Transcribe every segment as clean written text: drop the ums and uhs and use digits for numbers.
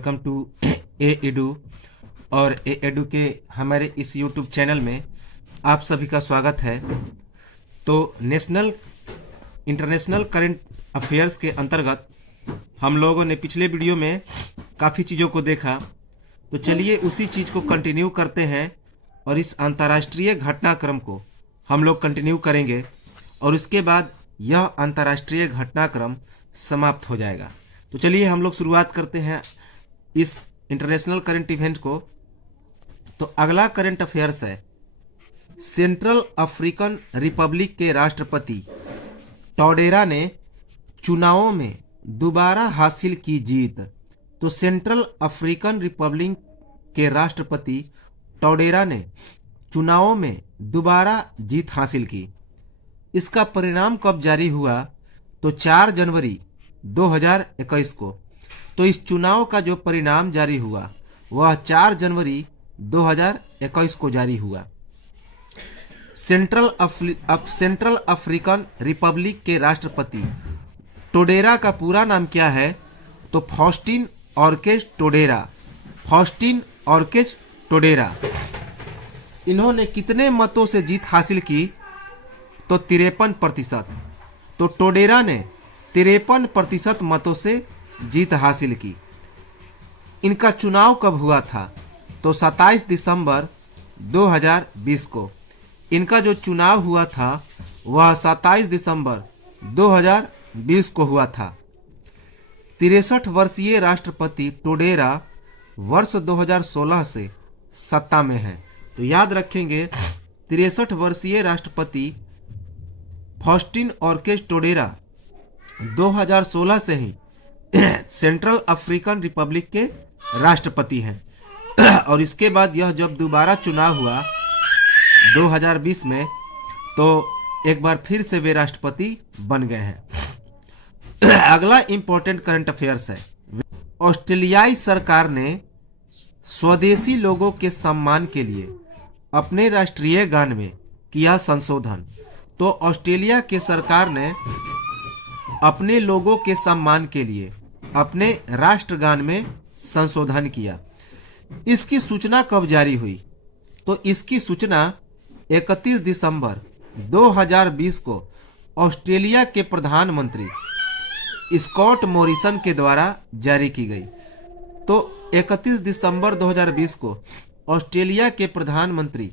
Welcome to A edu. और ए edu के हमारे इस यूट्यूब चैनल में आप सभी का स्वागत है। तो इंटरनेशनल करंट अफेयर्स के अंतर्गत हम लोगों ने पिछले वीडियो में काफ़ी चीज़ों को देखा, तो चलिए उसी चीज़ को कंटिन्यू करते हैं और इस अंतर्राष्ट्रीय घटनाक्रम को हम लोग कंटिन्यू करेंगे और उसके बाद यह अंतर्राष्ट्रीय घटनाक्रम समाप्त हो जाएगा। तो चलिए हम लोग शुरुआत करते हैं इस इंटरनेशनल करंट इवेंट को। तो अगला करंट अफेयर्स है, सेंट्रल अफ्रीकन रिपब्लिक के राष्ट्रपति टोडेरा ने चुनावों में दोबारा हासिल की जीत। तो सेंट्रल अफ्रीकन रिपब्लिक के राष्ट्रपति टोडेरा ने चुनावों में दोबारा जीत हासिल की। इसका परिणाम कब जारी हुआ? तो 4 जनवरी 2021 को। तो इस चुनाव का जो परिणाम जारी हुआ वह 4 जनवरी 2021 को जारी हुआ। सेंट्रल अफ्रीकन रिपब्लिक के राष्ट्रपति टोडेरा का पूरा नाम क्या है? तो फॉस्टिन ऑर्केज टोडेरा। फॉस्टिन ऑर्केज टोडेरा। इन्होंने कितने मतों से जीत हासिल की? तो 53%। तो टोडेरा ने 53% मतों से जीत हासिल की। इनका चुनाव कब हुआ था? तो 27 दिसंबर 2020 को। इनका जो चुनाव हुआ था वह 27 दिसंबर 2020 को हुआ था। 63 वर्षीय राष्ट्रपति टोडेरा वर्ष 2016 से सत्ता में है। तो याद रखेंगे 63 वर्षीय राष्ट्रपति फॉस्टिन ऑर्केज टोडेरा 2016 से ही सेंट्रल अफ्रीकन रिपब्लिक के राष्ट्रपति हैं। और इसके बाद यह जब दोबारा चुनाव हुआ 2020 में, तो एक बार फिर से वे राष्ट्रपति बन गए हैं। अगला इंपॉर्टेंट करंट अफेयर्स है, ऑस्ट्रेलियाई सरकार ने स्वदेशी लोगों के सम्मान के लिए अपने राष्ट्रीय गान में किया संशोधन। तो ऑस्ट्रेलिया के सरकार ने अपने लोगों के सम्मान के लिए अपने राष्ट्रगान में संशोधन किया। इसकी सूचना कब जारी हुई? तो इसकी सूचना 31 दिसंबर 2020 को ऑस्ट्रेलिया के प्रधानमंत्री स्कॉट मॉरिसन के द्वारा जारी की गई। तो 31 दिसंबर 2020 को ऑस्ट्रेलिया के प्रधानमंत्री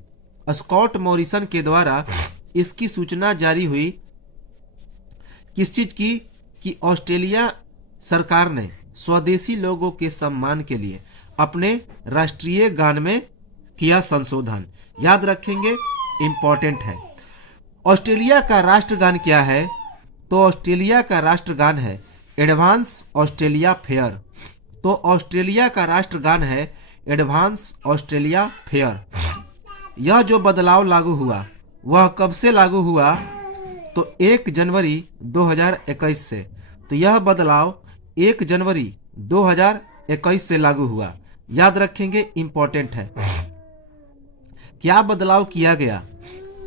स्कॉट मॉरिसन के द्वारा इसकी सूचना जारी हुई। किस चीज की? कि ऑस्ट्रेलिया सरकार ने स्वदेशी लोगों के सम्मान के लिए अपने राष्ट्रीय गान में किया संशोधन। याद रखेंगे, इंपॉर्टेंट है। ऑस्ट्रेलिया का राष्ट्रगान क्या है? तो ऑस्ट्रेलिया का राष्ट्रगान है एडवांस ऑस्ट्रेलिया फेयर। तो ऑस्ट्रेलिया का राष्ट्रगान है एडवांस ऑस्ट्रेलिया फेयर। यह जो बदलाव लागू हुआ वह कब से लागू हुआ? तो 1 जनवरी 2021 से। तो यह बदलाव 1 जनवरी 2021 से लागू हुआ। याद रखेंगे, इंपॉर्टेंट है। क्या बदलाव किया गया?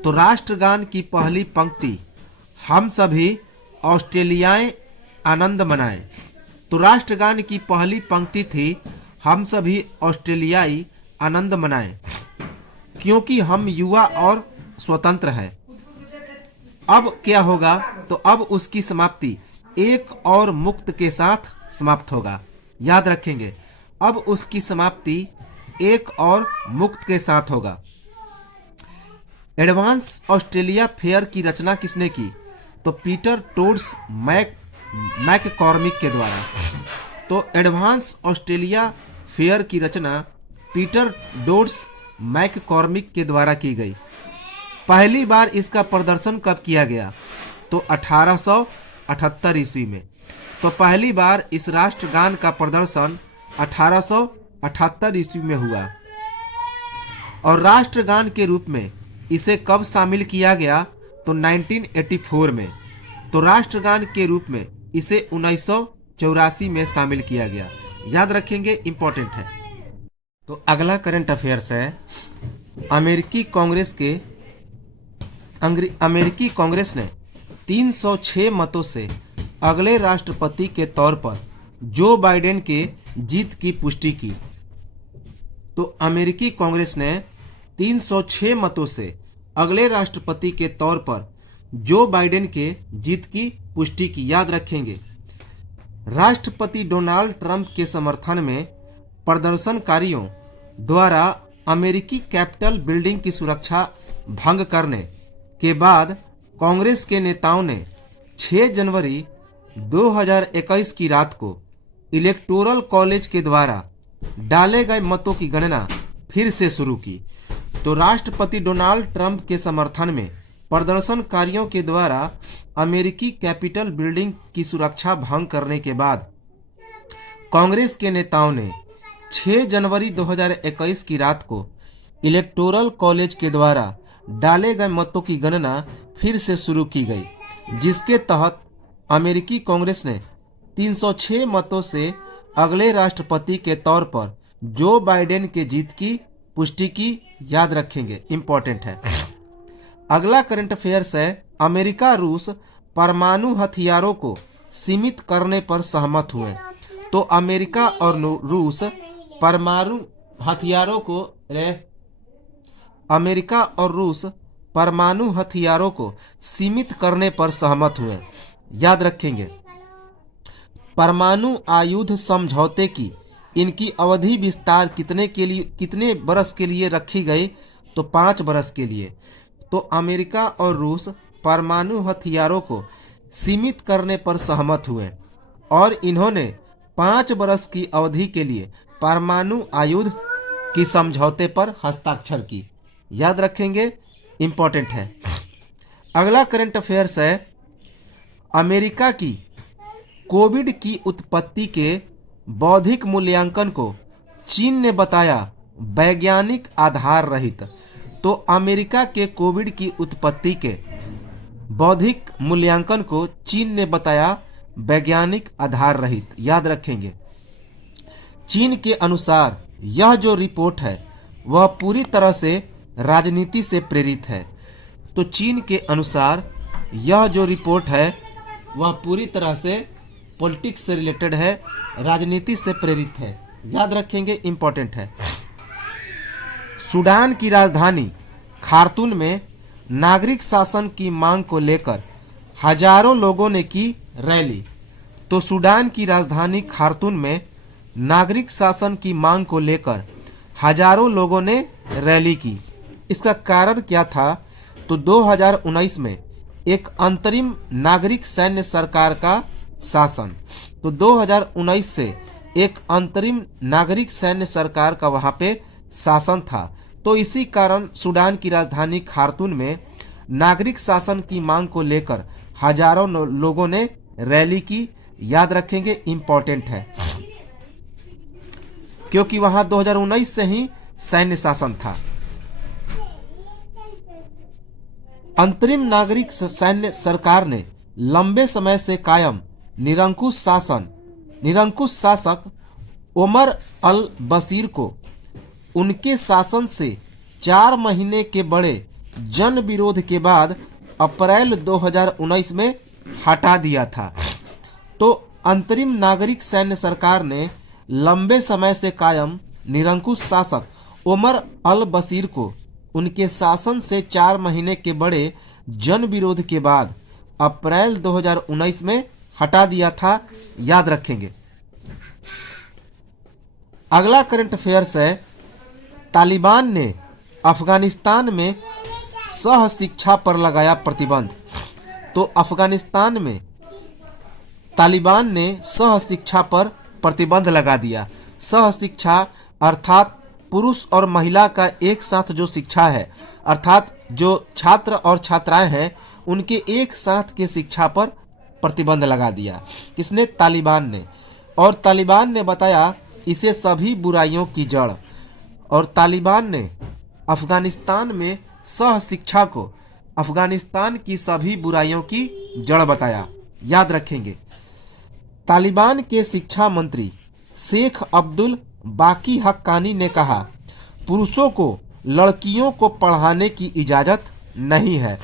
तो राष्ट्रगान की पहली पंक्ति हम सभी ऑस्ट्रेलियाई आनंद मनाएं। तो राष्ट्रगान की पहली पंक्ति थी हम सभी ऑस्ट्रेलियाई आनंद मनाएं, क्योंकि हम युवा और स्वतंत्र हैं। अब क्या होगा? तो अब उसकी समाप्ति एक और मुक्त के साथ समाप्त होगा। याद रखेंगे, अब उसकी समाप्ति एक और मुक्त के साथ होगा। एडवांस ऑस्ट्रेलिया फेयर की रचना किसने की? तो पीटर टोड्स मैककॉर्मिक के द्वारा। तो एडवांस ऑस्ट्रेलिया फेयर की रचना पीटर डोड्स मैककॉर्मिक के द्वारा की गई। पहली बार इसका प्रदर्शन कब किया गया? तो 1878 ईस्वी में। तो पहली बार इस राष्ट्रगान का प्रदर्शन 1878 ईस्वी में हुआ। और राष्ट्रगान के रूप में इसे कब शामिल किया गया? तो 1984 में। तो राष्ट्रगान के रूप में इसे 1984 में शामिल किया गया। याद रखेंगे, इंपॉर्टेंट है। तो अगला करंट अफेयर्स है, अमेरिकी कांग्रेस ने 306 मतों से अगले राष्ट्रपति के तौर पर जो बाइडेन के जीत की पुष्टि की। तो अमेरिकी कांग्रेस ने 306 मतों से अगले राष्ट्रपति के तौर पर जो बाइडेन के जीत की पुष्टि की। याद रखेंगे, राष्ट्रपति डोनाल्ड ट्रंप के समर्थन में प्रदर्शनकारियों द्वारा अमेरिकी कैपिटल बिल्डिंग की सुरक्षा भंग करने के बाद कांग्रेस के नेताओं ने 6 जनवरी 2021 की रात को इलेक्टोरल कॉलेज के द्वारा डाले गए मतों की गणना फिर से शुरू की। तो राष्ट्रपति डोनाल्ड ट्रंप के समर्थन में प्रदर्शनकारियों के द्वारा अमेरिकी कैपिटल बिल्डिंग की सुरक्षा भंग करने के बाद कांग्रेस के नेताओं ने 6 जनवरी 2021 की रात को इलेक्टोरल कॉलेज के द्वारा डाले गए मतों की गणना फिर से शुरू की गई, जिसके तहत अमेरिकी कांग्रेस ने 306 मतों से अगले राष्ट्रपति के तौर पर जो बाइडेन के जीत की पुष्टि की। याद रखेंगे, इंपॉर्टेंट है। अगला करंट अफेयर्स है, अमेरिका रूस परमाणु हथियारों को सीमित करने पर सहमत हुए। तो अमेरिका और रूस परमाणु हथियारों को सीमित करने पर सहमत हुए। याद रखेंगे, परमाणु आयुध समझौते की इनकी अवधि विस्तार कितने बरस के लिए रखी गई? तो 5 बरस के लिए। तो अमेरिका और रूस परमाणु हथियारों को सीमित करने पर सहमत हुए और इन्होंने 5 बरस की अवधि के लिए परमाणु आयुध की समझौते पर हस्ताक्षर की। याद रखेंगे, इंपॉर्टेंट है। अगला करंट अफेयर्स है, अमेरिका की कोविड की उत्पत्ति के बौद्धिक मूल्यांकन को चीन ने बताया वैज्ञानिक आधार रहित। तो अमेरिका के कोविड की उत्पत्ति के बौद्धिक मूल्यांकन को चीन ने बताया वैज्ञानिक आधार रहित। याद रखेंगे, चीन के अनुसार यह जो रिपोर्ट है वह पूरी तरह से राजनीति से प्रेरित है। तो चीन के अनुसार यह जो रिपोर्ट है वह पूरी तरह से पॉलिटिक्स से रिलेटेड है, राजनीति से प्रेरित है। याद रखेंगे, इंपॉर्टेंट है। सूडान की राजधानी खार्तूम में नागरिक शासन की मांग को लेकर हजारों लोगों ने की रैली। तो सूडान की राजधानी खार्तूम में नागरिक शासन की मांग को लेकर हजारों लोगों ने रैली की। इसका कारण क्या था? तो 2019 में एक अंतरिम नागरिक सैन्य सरकार का शासन। तो 2019 से एक अंतरिम नागरिक सैन्य सरकार का वहां पे शासन था। तो इसी कारण सूडान की राजधानी खार्तूम में नागरिक शासन की मांग को लेकर हजारों लोगों ने रैली की। याद रखेंगे, इंपॉर्टेंट है, क्योंकि वहां 2019 से ही सैन्य शासन था। अंतरिम नागरिक सैन्य सरकार ने लंबे समय से कायम निरंकुश शासक उमर अल बशीर को उनके शासन से 4 महीने के बड़े जन विरोध के बाद अप्रैल 2019 में हटा दिया था। तो अंतरिम नागरिक सैन्य सरकार ने लंबे समय से कायम निरंकुश शासक उमर अल बशीर को उनके शासन से 4 महीने के बड़े जन विरोध के बाद अप्रैल 2019 में हटा दिया था। याद रखेंगे। अगला करंट अफेयर्स है, तालिबान ने अफगानिस्तान में सह शिक्षा पर लगाया प्रतिबंध। तो अफगानिस्तान में तालिबान ने सह शिक्षा पर प्रतिबंध लगा दिया। सह शिक्षा अर्थात पुरुष और महिला का एक साथ जो शिक्षा है, अर्थात जो छात्र और छात्राएं हैं उनके एक साथ के शिक्षा पर प्रतिबंध लगा दिया। किसने? तालिबान ने। और तालिबान ने बताया इसे सभी बुराइयों की जड़। और तालिबान ने अफगानिस्तान में सह शिक्षा को अफगानिस्तान की सभी बुराइयों की जड़ बताया। याद रखेंगे, तालिबान के शिक्षा मंत्री शेख अब्दुल बाकी हक्कानी ने कहा पुरुषों को लड़कियों को पढ़ाने की इजाजत नहीं है।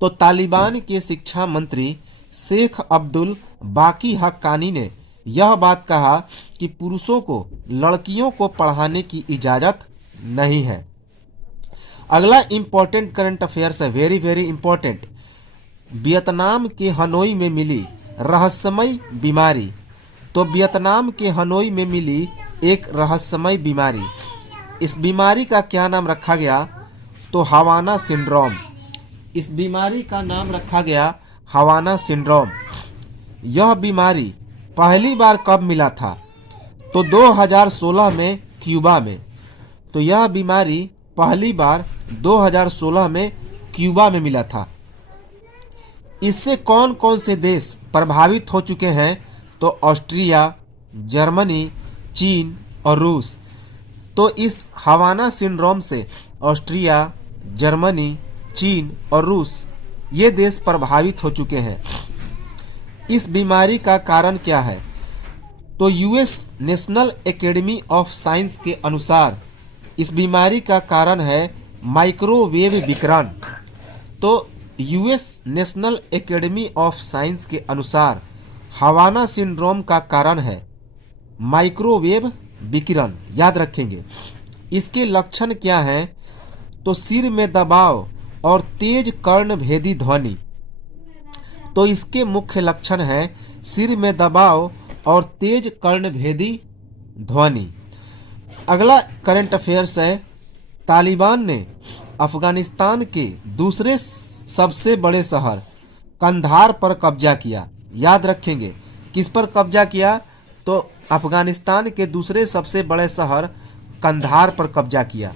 तो तालिबान के शिक्षा मंत्री शेख अब्दुल बाकी हक्कानी ने यह बात कहा कि पुरुषों को लड़कियों को पढ़ाने की इजाज़त नहीं है। अगला इंपॉर्टेंट करंट अफेयर्स है, वेरी वेरी इंपॉर्टेंट। वियतनाम के हनोई में मिली रहस्यमय बीमारी। तो वियतनाम के हनोई में मिली एक रहस्यमय बीमारी, इस बीमारी का क्या नाम रखा गया? तो हवाना सिंड्रोम। इस बीमारी का नाम रखा गया हवाना सिंड्रोम। यह बीमारी पहली बार कब मिला था? तो 2016 में क्यूबा में। तो यह बीमारी पहली बार 2016 में क्यूबा में मिला था। इससे कौन कौन से देश प्रभावित हो चुके हैं? तो ऑस्ट्रिया, जर्मनी, चीन और रूस। तो इस हवाना सिंड्रोम से ऑस्ट्रिया, जर्मनी, चीन और रूस ये देश प्रभावित हो चुके हैं। इस बीमारी का कारण क्या है? तो US national academy of science के अनुसार इस बीमारी का कारण है माइक्रोवेव विकिरण। तो US national academy of science के अनुसार हवाना सिंड्रोम का कारण है माइक्रोवेव विकिरण। याद रखेंगे। इसके लक्षण क्या हैं? तो सिर में दबाव और तेज कर्णभेदी ध्वनि। तो इसके मुख्य लक्षण हैं सिर में दबाव और तेज कर्णभेदी ध्वनि। अगला करंट अफेयर्स है, तालिबान ने अफगानिस्तान के दूसरे सबसे बड़े शहर कंधार पर कब्जा किया। याद रखेंगे, किस पर कब्जा किया? तो अफगानिस्तान के दूसरे सबसे बड़े शहर कंधार पर कब्जा किया।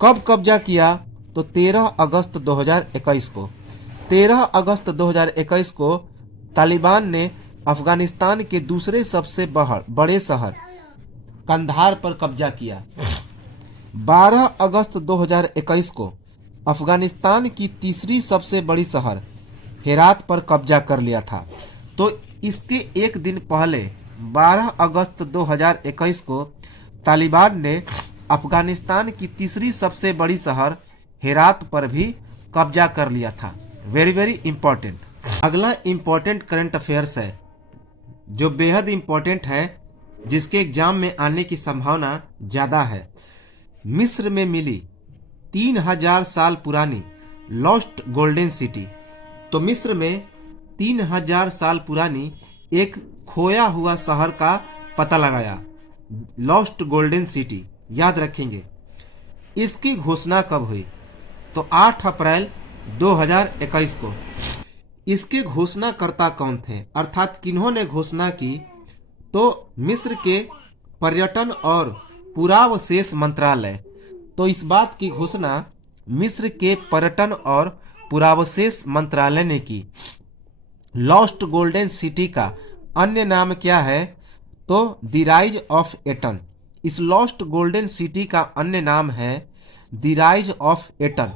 कब कब्जा किया? तो 13 अगस्त 2021 को। 13 अगस्त 2021 को तालिबान ने अफगानिस्तान के दूसरे सबसे बड़े शहर कंधार पर कब्जा किया। 12 अगस्त 2021 को अफगानिस्तान की तीसरी सबसे बड़ी शहर हेरात पर कब्जा कर लिया था। तो इसके एक दिन पहले 12 अगस्त 2021 को तालिबान ने अफगानिस्तान की तीसरी सबसे बड़ी शहर हेरात पर भी कब्जा कर लिया था। Very very important. अगला इंपॉर्टेंट करंट अफेयर्स है जो बेहद इंपॉर्टेंट है, जिसके एग्जाम में आने की संभावना ज़्यादा है। मिस्र में मिली 3000 साल पुरानी लॉस्ट गोल्डन सिटी। तो मिस्र में 3000 साल पुरानी एक खोया हुआ शहर का पता लगाया, लॉस्ट गोल्डन सिटी। याद रखेंगे। इसकी घोषणा कब हुई? तो 8 अप्रैल 2021 को। इसके घोषणाकर्ता कौन थे, अर्थात किन्होंने घोषणा की? तो मिस्र के पर्यटन और पुरावशेष मंत्रालय। तो इस बात की घोषणा मिस्र के पर्यटन और पुरावशेष मंत्रालय ने की। लॉस्ट गोल्डन सिटी का अन्य नाम क्या है? तो द राइज ऑफ एटन। इस लॉस्ट गोल्डन सिटी का अन्य नाम है द राइज ऑफ एटन,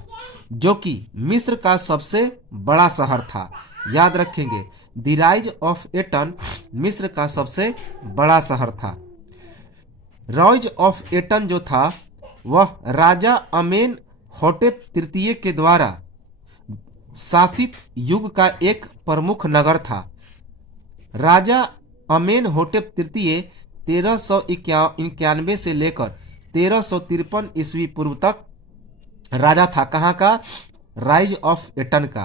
जो कि मिस्र का सबसे बड़ा शहर था। याद रखेंगे, द राइज ऑफ एटन मिस्र का सबसे बड़ा शहर था। राइज ऑफ एटन जो था वह राजा अमेन होटेप तृतीय के द्वारा शासित युग का एक प्रमुख नगर था। राजा अमेन होटेप तृतीय 1391 से लेकर 1353 ईस्वी पूर्व तक राजा था। कहाँ का? राइज ऑफ एटन का।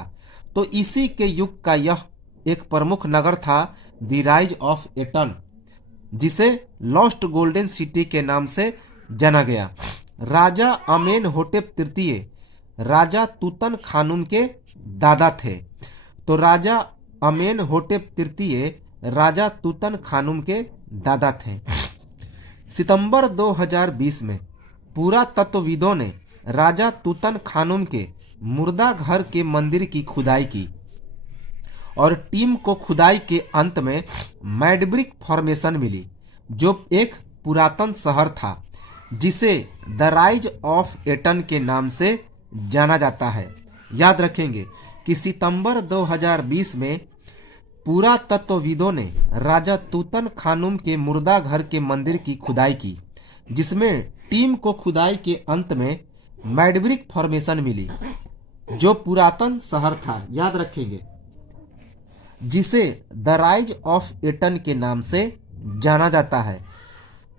तो इसी के युग का यह एक प्रमुख नगर था, द राइज ऑफ एटन, जिसे लॉस्ट गोल्डन सिटी के नाम से जाना गया। राजा अमेन होटेप तृतीय राजा तूतन खानून के दादा थे। तो राजा अमेन होटेप तृतीय राजा तूतन खानून के दादा थे। सितंबर 2020 में पुरातत्वविदों ने राजा तूतन खानून के मुर्दा घर के मंदिर की खुदाई की और टीम को खुदाई के अंत में मैडब्रिक फॉर्मेशन मिली, जो एक पुरातन शहर था जिसे द राइज ऑफ एटन के नाम से जाना जाता है। याद रखेंगे कि सितंबर 2020 में पुरातत्वविदों ने राजा तूतन खानून के मुर्दा घर के मंदिर की खुदाई की, जिसमें टीम को खुदाई के अंत में मैडब्रिक फॉर्मेशन मिली, जो पुरातन शहर था। याद रखेंगे, जिसे द राइज ऑफ एटन के नाम से जाना जाता है।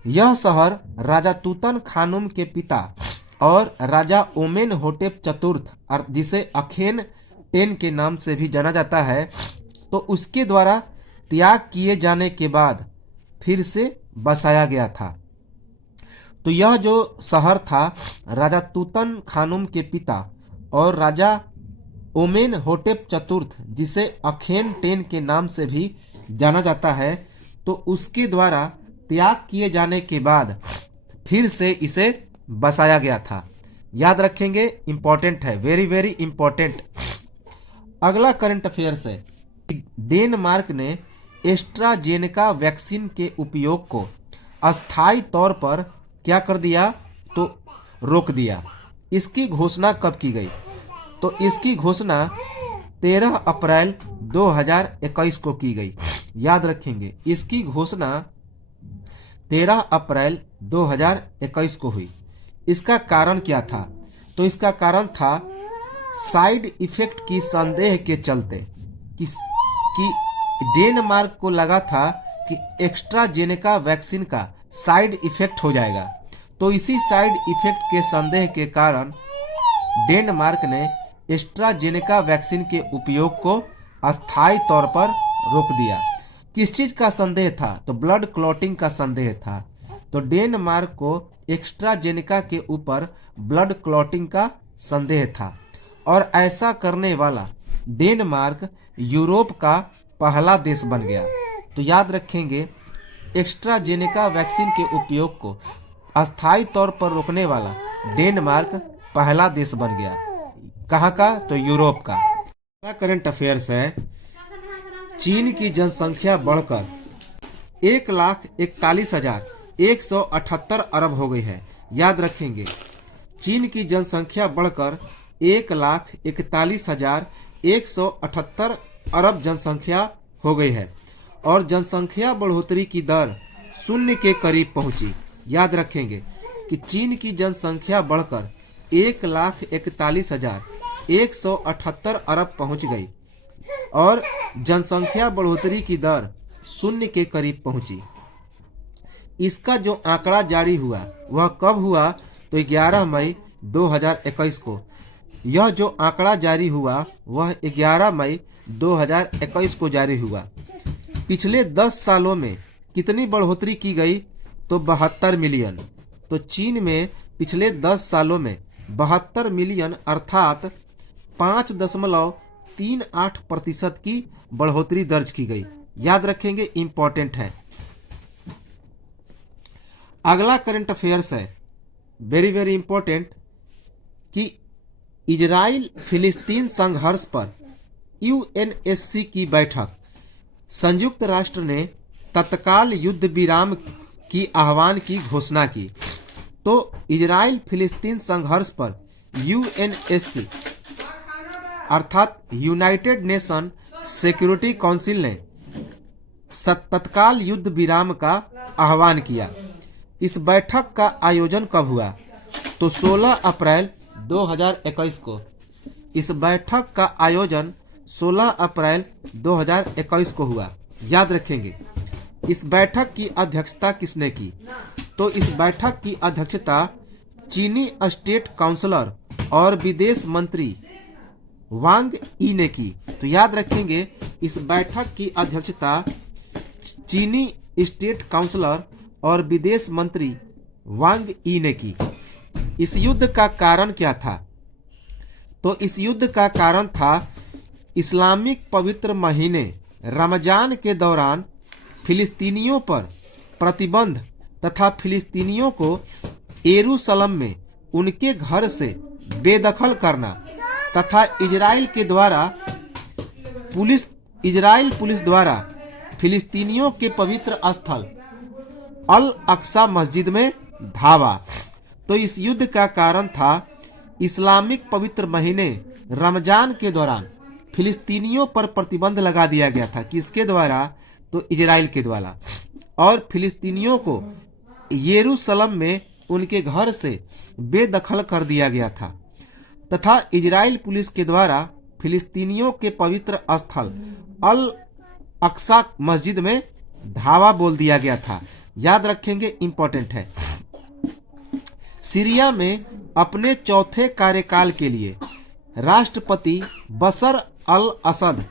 यह शहर राजा तूतन खानुम के पिता और राजा ओमेन होटेप चतुर्थ जिसे अखेन टेन के नाम से भी जाना जाता है, तो उसके द्वारा त्याग किए जाने के बाद फिर से बसाया गया था। तो यह जो शहर था राजा तूतन खानुम के पिता और राजा ओमेन होटेप चतुर्थ जिसे अखेन टेन के नाम से भी जाना जाता है, तो उसके द्वारा त्याग किए जाने के बाद फिर से इसे बसाया गया था। याद रखेंगे, इंपॉर्टेंट है, वेरी वेरी इंपॉर्टेंट। अगला करंट अफेयर्स है, डेनमार्क ने एस्ट्राजेनेका वैक्सीन के उपयोग को अस्थायी तौर पर क्या कर दिया, तो रोक दिया। इसकी घोषणा कब की गई, तो इसकी घोषणा 13 अप्रैल 2021 को की गई। याद रखेंगे, इसकी घोषणा 13 अप्रैल 2021 को हुई। इसका कारण क्या था, तो इसका कारण था साइड इफेक्ट की संदेह के चलते कि डेनमार्क को लगा था कि एस्ट्राजेनेका वैक्सीन का साइड इफेक्ट हो जाएगा। तो इसी साइड इफेक्ट के संदेह के कारण डेनमार्क ने एस्ट्राजेनेका वैक्सीन के उपयोग को अस्थायी तौर पर रोक दिया। किस चीज का संदेह था, तो ब्लड क्लॉटिंग का संदेह था। तो डेनमार्क को एस्ट्राजेनेका के ऊपर ब्लड क्लॉटिंग का संदेह था और ऐसा करने वाला डेनमार्क यूरोप का पहला देश बन गया। तो याद रखेंगे, एस्ट्राजेनेका वैक्सीन के उपयोग को अस्थायी तौर पर रोकने वाला डेनमार्क पहला देश बन गया। कहाँ का, तो यूरोप का। करंट अफेयर्स है, चीन की जनसंख्या बढ़कर 1,41,178 अरब हो गई है। याद रखेंगे, चीन की जनसंख्या बढ़कर 1,41,178 अरब जनसंख्या हो गई है और जनसंख्या बढ़ोतरी की दर 0 के करीब पहुंची। याद रखेंगे कि चीन की जनसंख्या बढ़कर 1,41,178 अरब पहुंच गई और जनसंख्या बढ़ोतरी की दर 0 के करीब पहुंची। इसका जो आंकड़ा जारी हुआ वह कब हुआ, तो 11 मई 2021 को। यह जो आंकड़ा जारी हुआ वह 11 मई 2021 को जारी हुआ। पिछले 10 सालों में कितनी बढ़ोतरी की गई, तो 72 मिलियन। तो चीन में पिछले 10 सालों में 72 मिलियन अर्थात 5.38% की बढ़ोतरी दर्ज की गई। याद रखेंगे, इंपॉर्टेंट है। अगला करंट अफेयर्स है, वेरी वेरी इंपॉर्टेंट, कि इजराइल फिलिस्तीन संघर्ष पर यूएनएससी की बैठक, संयुक्त राष्ट्र ने तत्काल युद्ध विराम की आह्वान की घोषणा की। तो इजराइल फिलिस्तीन संघर्ष पर यूएनएससी अर्थात यूनाइटेड नेशन सिक्योरिटी काउंसिल ने तत्काल युद्ध विराम का आह्वान किया। इस बैठक का आयोजन कब हुआ, तो 16 अप्रैल 2021 को। इस बैठक का आयोजन 16 अप्रैल 2021 को हुआ। याद रखेंगे, इस बैठक की अध्यक्षता किसने की, तो इस बैठक की अध्यक्षता चीनी स्टेट काउंसलर और विदेश मंत्री वांग ई ने की। तो याद रखेंगे, इस बैठक की अध्यक्षता चीनी स्टेट काउंसलर और विदेश मंत्री वांग ई ने की। इस युद्ध का कारण क्या था, तो इस युद्ध का कारण था इस्लामिक पवित्र महीने रमजान के दौरान फिलिस्तीनियों पर प्रतिबंध तथा फिलिस्तीनियों को यरूशलेम में उनके घर से बेदखल करना तथा इजराइल पुलिस द्वारा फिलिस्तीनियों के पवित्र स्थल अल अक्सा मस्जिद में धावा। तो इस युद्ध का कारण था इस्लामिक पवित्र महीने रमजान के दौरान फिलिस्तीनियों पर प्रतिबंध लगा दिया गया था। किसके द्वारा, तो इजराइल के द्वारा, और फिलिस्तीनियों को यरूशलेम में उनके घर से बेदखल कर दिया गया था तथा इजराइल पुलिस के द्वारा फिलिस्तीनियों के पवित्र स्थल अल अक्सा मस्जिद में धावा बोल दिया गया था। याद रखेंगे, इंपॉर्टेंट है। सीरिया में अपने चौथे कार्यकाल के लिए राष्ट्रपति बशर अल असद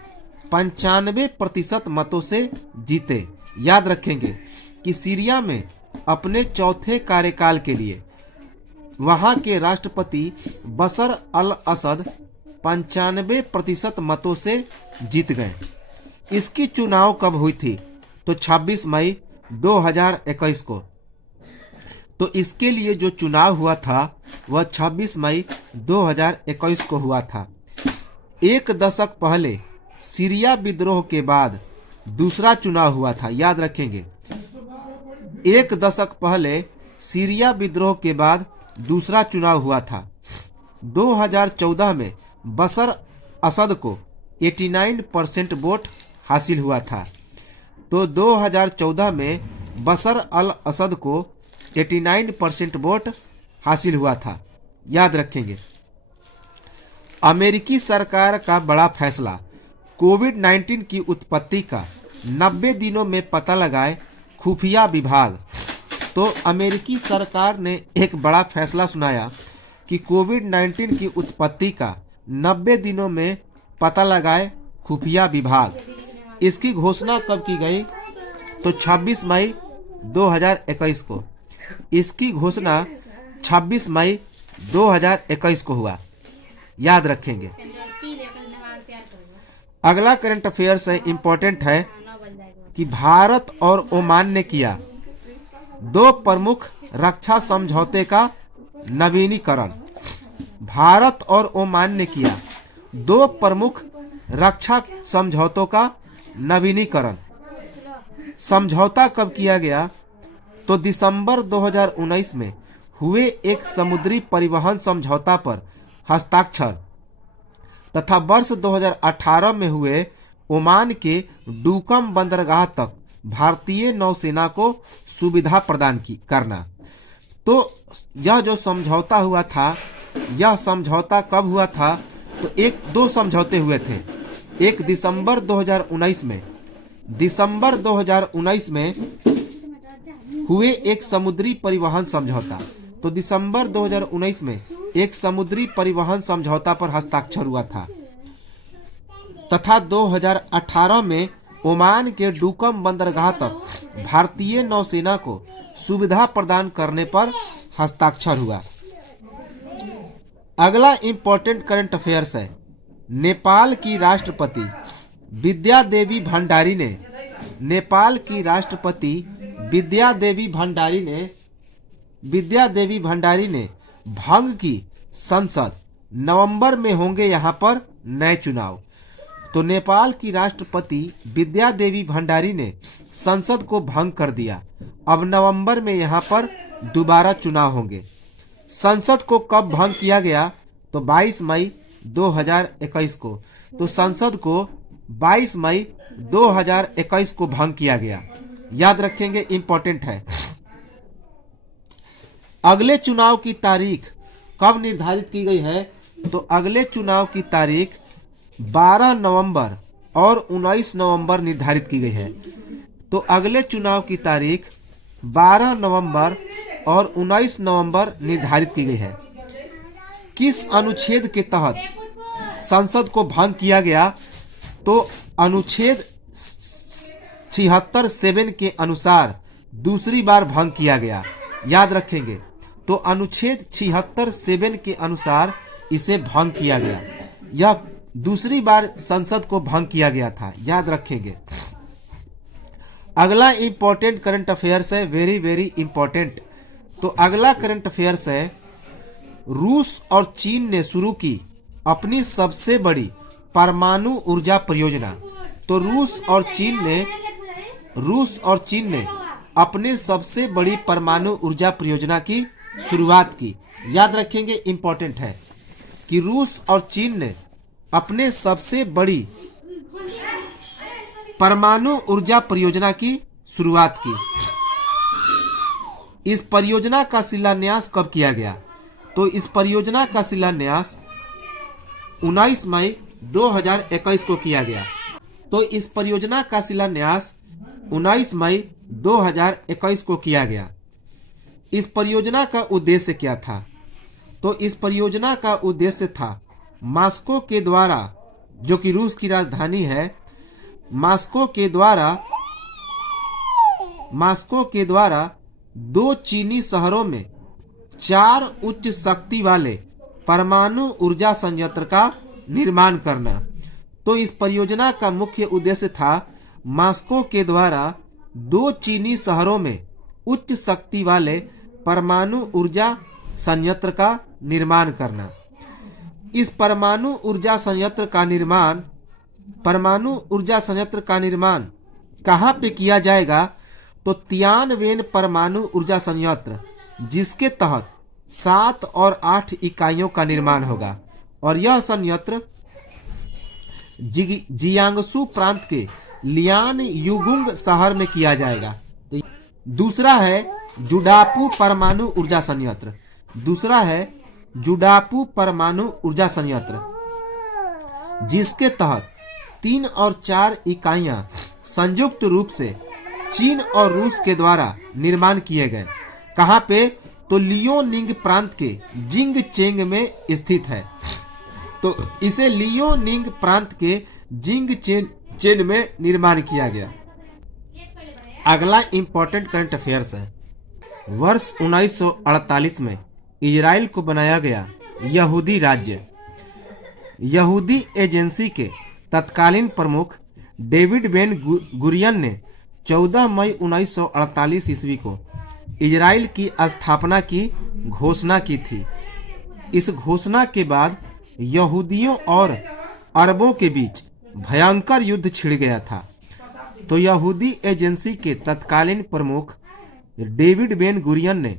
95% मतों से जीते। याद रखेंगे कि सीरिया में अपने चौथे कार्यकाल के लिए वहां के राष्ट्रपति बशर अल असद 95% मतों से जीत गए। इसकी चुनाव कब हुई थी? तो 26 मई 2021 को। तो इसके लिए जो चुनाव हुआ था वह 26 मई 2021 को हुआ था। एक दशक पहले सीरिया विद्रोह के बाद दूसरा चुनाव हुआ था। याद रखेंगे, एक दशक पहले सीरिया विद्रोह के बाद दूसरा चुनाव हुआ था। 2014 में बशर असद को 89% वोट हासिल हुआ था। तो 2014 में बशर अल असद को 89% वोट हासिल हुआ था। याद रखेंगे। अमेरिकी सरकार का बड़ा फैसला, कोविड-19 की उत्पत्ति का 90 दिनों में पता लगाए खुफिया विभाग। तो अमेरिकी सरकार ने एक बड़ा फैसला सुनाया कि कोविड-19 की उत्पत्ति का 90 दिनों में पता लगाए खुफिया विभाग। इसकी घोषणा कब की गई? तो 26 मई 2021 को। इसकी घोषणा 26 मई 2021 को हुआ। याद रखेंगे। अगला करंट अफेयर से इंपॉर्टेंट है कि भारत और ओमान ने किया 2 प्रमुख रक्षा समझौते का नवीनीकरण। भारत और ओमान ने किया 2 प्रमुख रक्षा समझौतों का नवीनीकरण। समझौता कब किया गया? तो दिसंबर 2019 में हुए एक समुद्री परिवहन समझौता पर हस्ताक्षर तथा वर्ष 2018 में हुए ओमान के डूकम बंदरगाह तक भारतीय नौसेना को सुविधा प्रदान करना। तो यह जो समझौता हुआ था, यह समझौता कब हुआ था? तो 2 समझौते हुए थे। एक दिसंबर 2019 में हुए एक समुद्री परिवहन समझौता। तो दिसंबर 2019 में एक समुद्री परिवहन समझौता पर हस्ताक्षर हुआ था तथा 2018 में ओमान के डूकम बंदरगाह तक भारतीय नौसेना को सुविधा प्रदान करने पर हस्ताक्षर हुआ। अगला इंपॉर्टेंट करंट अफेयर्स है। नेपाल की राष्ट्रपति विद्या देवी भंडारी ने भंग की संसद। नवंबर में होंगे यहां पर नए चुनाव। तो नेपाल की राष्ट्रपति विद्या देवी भंडारी ने संसद को भंग कर दिया। अब नवंबर में यहां पर दोबारा चुनाव होंगे। संसद को कब भंग किया गया? तो 22 मई 2021 को। तो संसद को 22 मई 2021 को भंग किया गया। याद रखेंगे, इंपॉर्टेंट है। अगले चुनाव की तारीख कब निर्धारित की गई है? तो अगले चुनाव की तारीख 12 नवंबर और 19 नवंबर निर्धारित की गई है। तो अगले चुनाव की तारीख 12 नवंबर और 19 नवंबर निर्धारित की गई है। किस अनुच्छेद के तहत संसद को भंग किया गया? तो अनुच्छेद 76(7) के अनुसार दूसरी बार भंग किया गया। याद रखेंगे। तो अनुच्छेद 76(7) के अनुसार इसे भंग किया गया। यह दूसरी बार संसद को भंग किया गया था। याद रखेंगे। अगला इंपॉर्टेंट करंट अफेयर्स है, वेरी वेरी इंपॉर्टेंट। तो अगला करंट अफेयर्स है, रूस और चीन ने शुरू की अपनी सबसे बड़ी परमाणु ऊर्जा परियोजना। तो रूस और चीन ने अपने सबसे बड़ी परमाणु ऊर्जा परियोजना की शुरुआत की। याद रखेंगे, इंपॉर्टेंट है कि रूस और चीन ने अपने सबसे बड़ी परमाणु ऊर्जा परियोजना की शुरुआत की। इस परियोजना का शिलान्यास कब किया गया? तो इस परियोजना का शिलान्यास 19 मई 2021 को किया गया। तो इस परियोजना का शिलान्यास 19 मई 2021 को किया गया। इस परियोजना का उद्देश्य क्या था? तो इस परियोजना का उद्देश्य था मॉस्को के द्वारा, जो कि रूस की राजधानी है, मॉस्को के द्वारा 2 चीनी शहरों में 4 उच्च शक्ति वाले परमाणु ऊर्जा संयंत्र का निर्माण करना। तो इस परियोजना का मुख्य उद्देश्य था मॉस्को के द्वारा 2 चीनी शहरों में उच्च शक्ति वाले परमाणु ऊर्जा संयंत्र का निर्माण करना। इस परमाणु ऊर्जा संयंत्र का निर्माण कहाँ पे किया जाएगा? तो तियानवेन परमाणु ऊर्जा संयंत्र, जिसके तहत 7 और 8 इकाइयों का निर्माण होगा, और यह संयंत्र जियांगसू प्रांत के लियान युगुंग शहर में किया जाएगा। दूसरा है जुडापू परमाणु ऊर्जा संयंत्र, जिसके तहत 3 और 4 इकाइयां संयुक्त रूप से चीन और रूस के द्वारा निर्माण किए गए। कहां पे? तो लियोनिंग प्रांत के जिंगचेंग में स्थित है। तो इसे लियोनिंग प्रांत के जिंगचेन में निर्माण किया गया। अगला इंपॉर्टेंट करंट अफेयर्स है। वर्ष 1948 में इजराइल को बनाया गया यहूदी राज्य। यहूदी एजेंसी के तत्कालीन प्रमुख डेविड बेन गुरियन ने 14 मई 1948 ईस्वी को इजराइल की स्थापना की घोषणा की थी। इस घोषणा के बाद यहूदियों और अरबों के बीच भयंकर युद्ध छिड़ गया था। तो यहूदी एजेंसी के तत्कालीन प्रमुख डेविड बेन गुरियन ने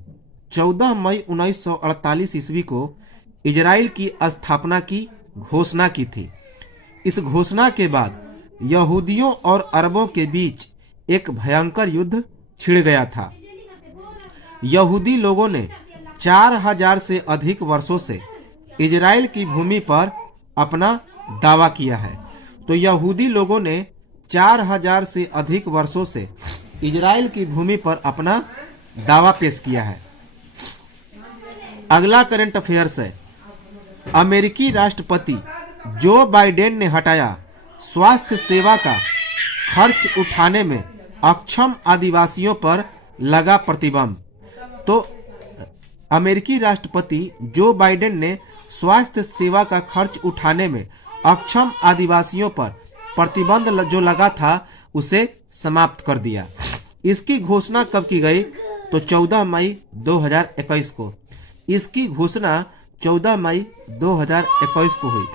14 मई 1948 ईस्वी को इजराइल की स्थापना की घोषणा की थी। इस घोषणा के बाद यहूदियों और अरबों के बीच एक भयंकर युद्ध छिड़ गया था। यहूदी लोगों ने 4000 से अधिक वर्षों से इजराइल की भूमि पर अपना दावा किया है। तो यहूदी लोगों ने 4000 से अधिक वर्षों से इजराइल की भूमि पर अपना दावा पेश किया है। अगला करंट अफेयर्स है। अमेरिकी राष्ट्रपति जो बाइडेन ने हटाया स्वास्थ्य सेवा का खर्च उठाने में अक्षम आदिवासियों पर लगा प्रतिबंध। तो अमेरिकी राष्ट्रपति जो बाइडेन ने स्वास्थ्य सेवा का खर्च उठाने में अक्षम आदिवासियों पर प्रतिबंध जो लगा था उसे समाप्त कर दिया। इसकी घोषणा कब की गई? तो 14 मई 2021 को। इसकी घोषणा 14 मई 2021 को हुई।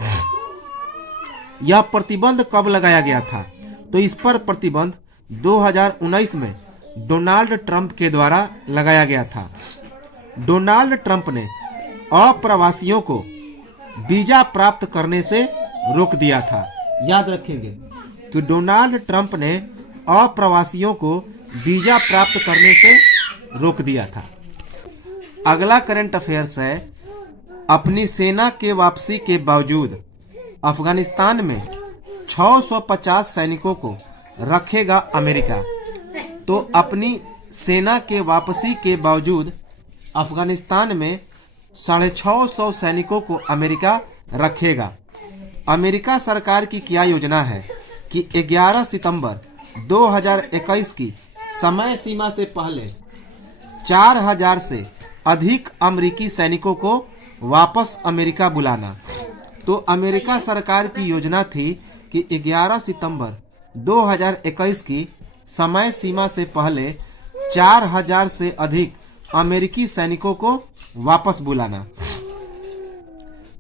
यह प्रतिबंध कब लगाया गया था? तो इस पर प्रतिबंध 2019 में डोनाल्ड ट्रंप के द्वारा लगाया गया था। डोनाल्ड ट्रंप ने अप्रवासियों को वीजा प्राप्त करने से रोक दिया था। याद रखेंगे कि डोनाल्ड ट्रंप ने अप्रवासियों को वीजा प्राप्त करने से रोक दिया था। अगला करंट अफेयर्स है। अपनी सेना के वापसी के बावजूद अफगानिस्तान में 650 सैनिकों को रखेगा अमेरिका। तो अपनी सेना के वापसी के बावजूद अफगानिस्तान में 650 सैनिकों को अमेरिका रखेगा। अमेरिका सरकार की क्या योजना है कि 11 सितंबर 2021 की समय सीमा से पहले 4000 से अधिक अमेरिकी सैनिकों को वापस अमेरिका बुलाना। तो अमेरिका सरकार की योजना थी कि 11 सितंबर 2021 की समय सीमा से पहले 4000 से अधिक अमेरिकी सैनिकों को वापस बुलाना।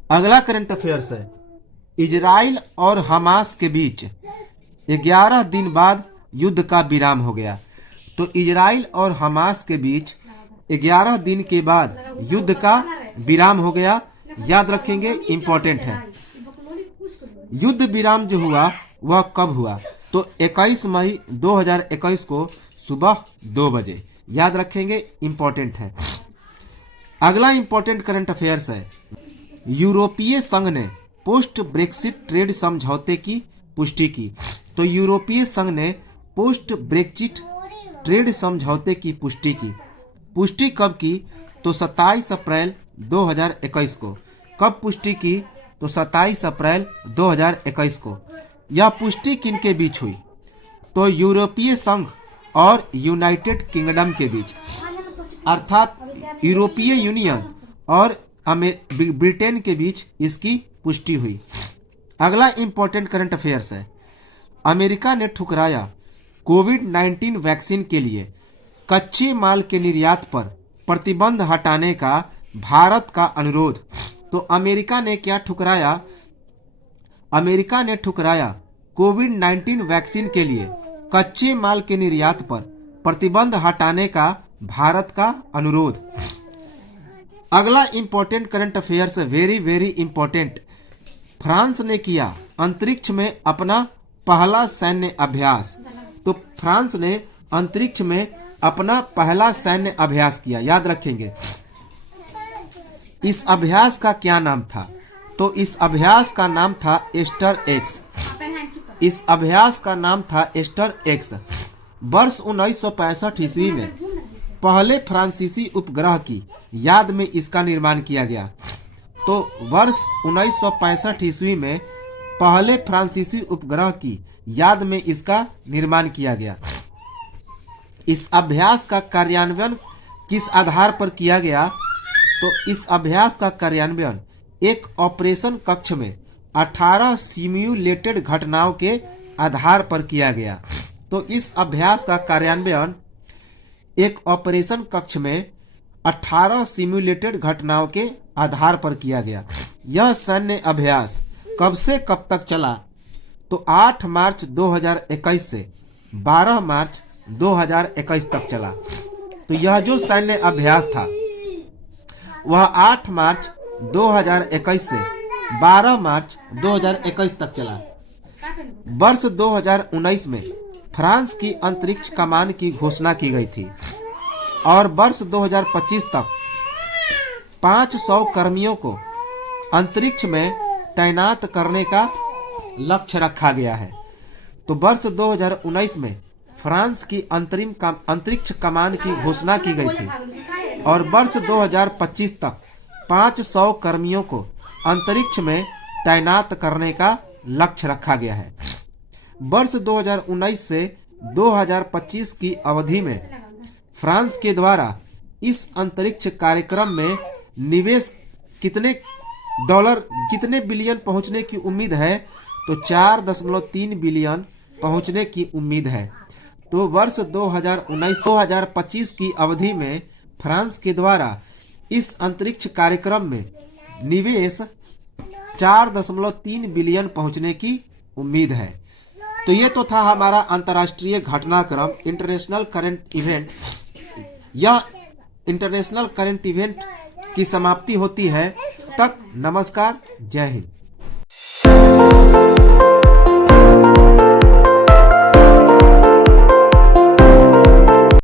अगला करंट अफेयर्स है। इजराइल और हमास के बीच 11 दिन बाद युद्ध का विराम हो गया। तो इजराइल और हमास के बीच 11 दिन के बाद युद्ध का विराम हो गया। याद रखेंगे, इंपॉर्टेंट है। युद्ध विराम जो हुआ वह कब हुआ? तो 21 मई 2021 को सुबह 2 बजे। याद रखेंगे, इंपॉर्टेंट है। अगला इंपॉर्टेंट करंट अफेयर्स है। यूरोपीय संघ ने पोस्ट ब्रेक्सिट ट्रेड समझौते की पुष्टि की। तो यूरोपीय संघ ने पोस्ट ब्रेक्जिट ट्रेड समझौते की पुष्टि की। पुष्टि कब की? तो 27 अप्रैल 2021 को। कब पुष्टि की? तो 27 अप्रैल 2021 को। यह पुष्टि किनके बीच हुई? तो यूरोपीय संघ और यूनाइटेड किंगडम के बीच, अर्थात यूरोपीय यूनियन और ब्रिटेन के बीच इसकी पुष्टि हुई। अगला इंपॉर्टेंट करंट अफेयर्स है। अमेरिका ने ठुकराया कोविड-19 वैक्सीन के लिए कच्चे माल के निर्यात पर प्रतिबंध हटाने का भारत का अनुरोध। तो अमेरिका ने क्या ठुकराया? अमेरिका ने ठुकराया कोविड-19 वैक्सीन के लिए कच्चे माल के निर्यात पर प्रतिबंध हटाने का भारत का अनुरोध। अगला important current affairs, very very important. France ने किया अंतरिक्ष में अपना पहला सैन्य अभ्यास। तो फ्रांस ने अंतरिक्ष में अपना पहला सैन्य अभ्यास किया, याद रखेंगे। इस अभ्यास का क्या नाम था? तो इस अभ्यास का नाम था एस्टर एक्स। इस अभ्यास का नाम था एस्टर एक्स। वर्ष 1965 ईस्वी में पहले फ्रांसीसी उपग्रह की याद में इसका निर्माण किया गया। तो वर्ष 1965 ईस्वी में पहले फ्रांसीसी उपग्रह की याद में इसका निर्माण किया गया। इस अभ्यास का कार्यान्वयन किस आधार पर किया गया? तो इस अभ्यास का कार्यान्वयन एक ऑपरेशन कक्ष में 18 सिम्युलेटेड घटनाओं के आधार पर किया गया। तो इस अभ्यास का कार्यान्वयन एक ऑपरेशन कक्ष में 18 सिम्युलेटेड घटनाओं के आधार पर किया गया। यह सैन्य अभ्यास कब से कब तक चला? तो 8 मार्च 2021 से 12 मार्च 2021 तक चला। तो यह जो सैन्य अभ्यास था वह 8 मार्च 2021 से 12 मार्च 2021 तक चला। वर्ष 2019 में फ्रांस की अंतरिक्ष कमान की घोषणा की गई थी और वर्ष 2025 तक 500 कर्मियों को अंतरिक्ष में तैनात करने का लक्ष्य रखा गया है। तो वर्ष 2019 में फ्रांस की अंतरिक्ष कमान की घोषणा की गई थी और वर्ष 2025 तक 500 कर्मियों को अंतरिक्ष में तैनात करने का लक्ष्य रखा गया है। वर्ष 2019 से 2025 की अवधि में फ्रांस के द्वारा इस अंतरिक्ष कार्यक्रम में निवेश कितने बिलियन पहुंचने की उम्मीद है? तो 4.3 बिलियन पहुंचने की उम्मीद है। तो वर्ष 2019-2025 की अवधि में फ्रांस के द्वारा इस अंतरिक्ष कार्यक्रम में निवेश 4.3 बिलियन पहुंचने की उम्मीद है। तो ये तो था हमारा अंतर्राष्ट्रीय घटनाक्रम, इंटरनेशनल करंट इवेंट। यह इंटरनेशनल करंट इवेंट की समाप्ति होती है। तक नमस्कार, जय हिंद।